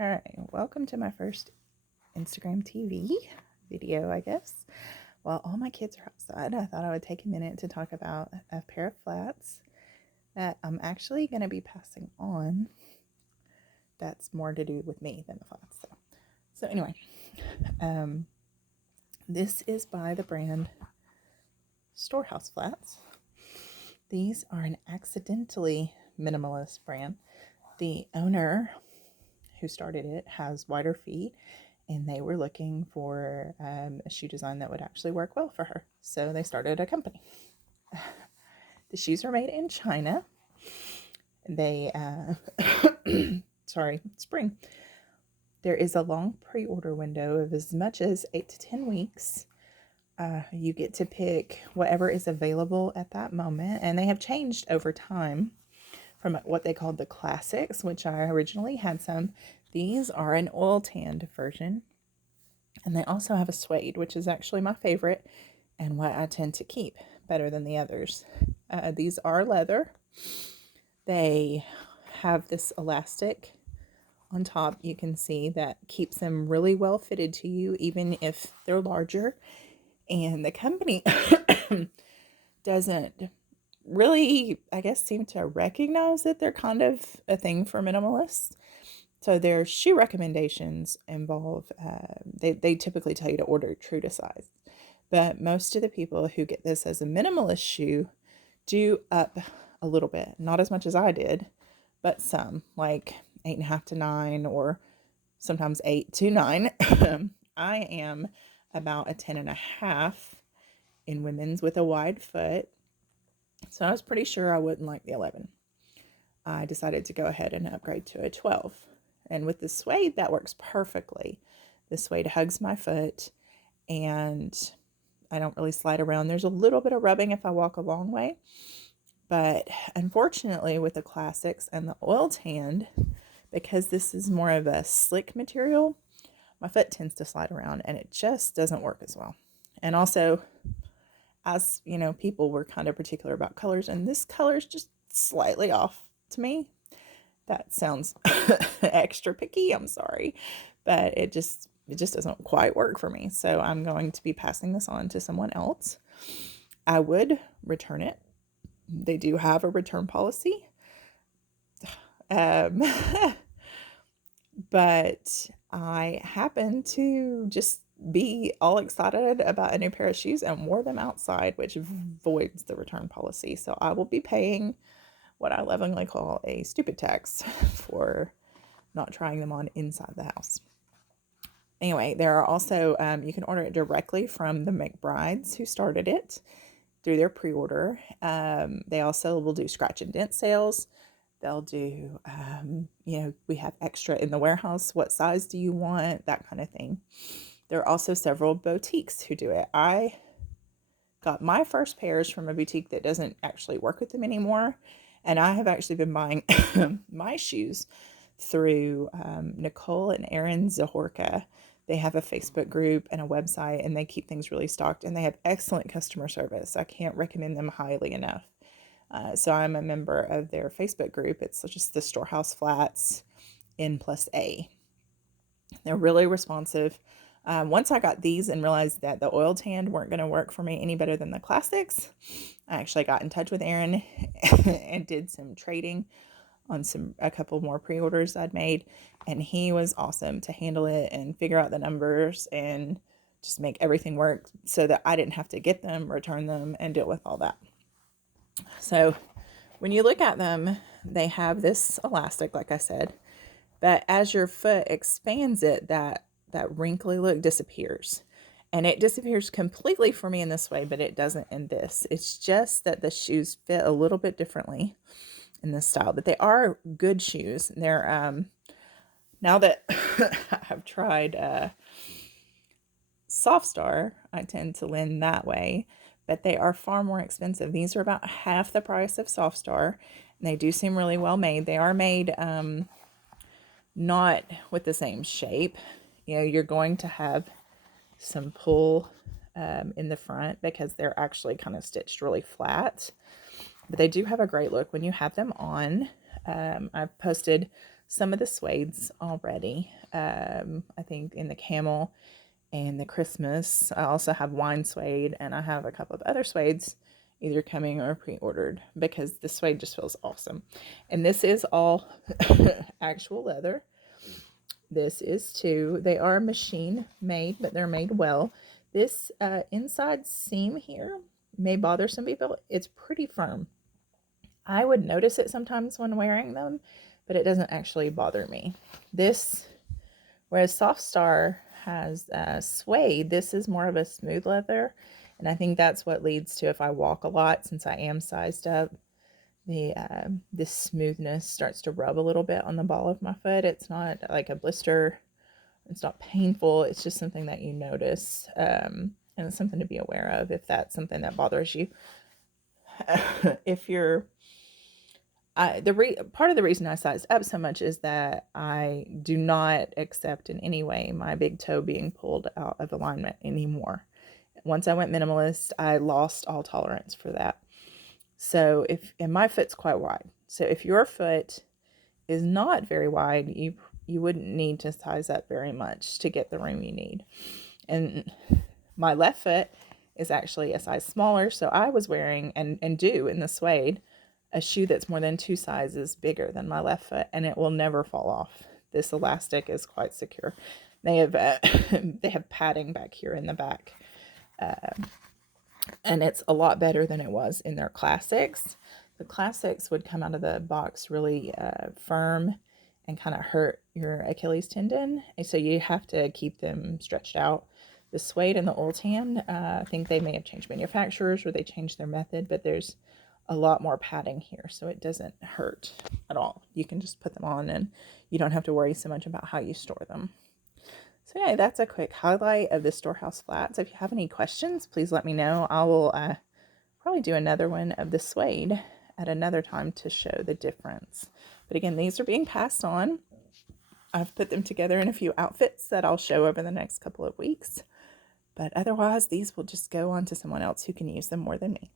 Alright, welcome to my first Instagram TV video, I guess. While all my kids are outside, I thought I would take a minute to talk about a pair of flats that I'm actually going to be passing on. That's more to do with me than the flats. So anyway, this is by the brand Storehouse Flats. These are an accidentally minimalist brand. The owner who started it has wider feet, and they were looking for a shoe design that would actually work well for her. So they started a company. The shoes are made in China. They, spring. There is a long pre-order window of as much as 8 to 10 weeks. You get to pick whatever is available at that moment, and they have changed over time from what they called the classics, which I originally had some. These are an oil tanned version. And they also have a suede, which is actually my favorite and what I tend to keep better than the others. These are leather. They have this elastic on top, you can see, that keeps them really well fitted to you, even if they're larger. And the company doesn't really, I guess, seem to recognize that they're kind of a thing for minimalists. So their shoe recommendations involve, they typically tell you to order true to size. But most of the people who get this as a minimalist shoe do up a little bit. Not as much as I did, but some, like 8.5 to 9, or sometimes 8 to 9. I am about a 10.5 in women's with a wide foot. So I was pretty sure I wouldn't like the 11. I decided to go ahead and upgrade to a 12. And with the suede, that works perfectly. The suede hugs my foot, and I don't really slide around. There's a little bit of rubbing if I walk a long way. But unfortunately, with the classics and the oil tanned, because this is more of a slick material, my foot tends to slide around, and it just doesn't work as well. And also, as you know, people were kind of particular about colors, and this color is just slightly off to me. That sounds extra picky, I'm sorry, but it just doesn't quite work for me. So I'm going to be passing this on to someone else. I would return it. They do have a return policy. But I happen to just be all excited about a new pair of shoes and wore them outside, which voids the return policy. So I will be paying what I lovingly call a stupid tax for not trying them on inside the house. Anyway, there are also, you can order it directly from the McBrides who started it through their pre-order. They also will do scratch and dent sales. They'll do, we have extra in the warehouse. What size do you want? That kind of thing. There are also several boutiques who do it. I got my first pairs from a boutique that doesn't actually work with them anymore. And I have actually been buying my shoes through Nicole and Aaron Zahorka. They have a Facebook group and a website, and they keep things really stocked, and they have excellent customer service. I can't recommend them highly enough. So I'm a member of their Facebook group. It's just the Storehouse Flats N+A. They're really responsive. Once I got these and realized that the oil tanned weren't going to work for me any better than the classics, I actually got in touch with Aaron and did some trading on a couple more pre-orders I'd made, and he was awesome to handle it and figure out the numbers and just make everything work so that I didn't have to get them, return them, and deal with all that. So when you look at them, they have this elastic, like I said, but as your foot expands it, that wrinkly look disappears. And it disappears completely for me in this way, but it doesn't in this. It's just that the shoes fit a little bit differently in this style, but they are good shoes. They're, now that I've tried Soft Star, I tend to lean that way, but they are far more expensive. These are about half the price of Soft Star, and they do seem really well made. They are made not with the same shape. You know, you're going to have some pull in the front because they're actually kind of stitched really flat, but they do have a great look when you have them on. I've posted some of the suedes already. I think in the camel and the Christmas. I also have wine suede, and I have a couple of other suedes either coming or pre-ordered because the suede just feels awesome. And this is all actual leather. This is too. They are machine made, but they're made well. This inside seam here may bother some people. It's pretty firm. I would notice it sometimes when wearing them, but it doesn't actually bother me. This, whereas Soft Star has suede, this is more of a smooth leather, and I think that's what leads to, if I walk a lot, since I am sized up, the this smoothness starts to rub a little bit on the ball of my foot. It's not like a blister. It's not painful. It's just something that you notice, and it's something to be aware of if that's something that bothers you. If you're part of the reason I sized up so much is that I do not accept in any way my big toe being pulled out of alignment anymore. Once I went minimalist, I lost all tolerance for that. So and my foot's quite wide. So if your foot is not very wide, you wouldn't need to size up very much to get the room you need. And my left foot is actually a size smaller, so I was wearing and do in the suede a shoe that's more than 2 sizes bigger than my left foot, and it will never fall off. This elastic is quite secure. They have they have padding back here in the back, and it's a lot better than it was in their classics. The classics would come out of the box really firm and kind of hurt your Achilles tendon, and so you have to keep them stretched out. The suede and the oil tan, I think they may have changed manufacturers or they changed their method, but there's a lot more padding here, so it doesn't hurt at all. You can just put them on and you don't have to worry so much about how you store them. So yeah, that's a quick highlight of the Storehouse Flats. If you have any questions, please let me know. I will probably do another one of the suede at another time to show the difference. But again, these are being passed on. I've put them together in a few outfits that I'll show over the next couple of weeks. But otherwise, these will just go on to someone else who can use them more than me.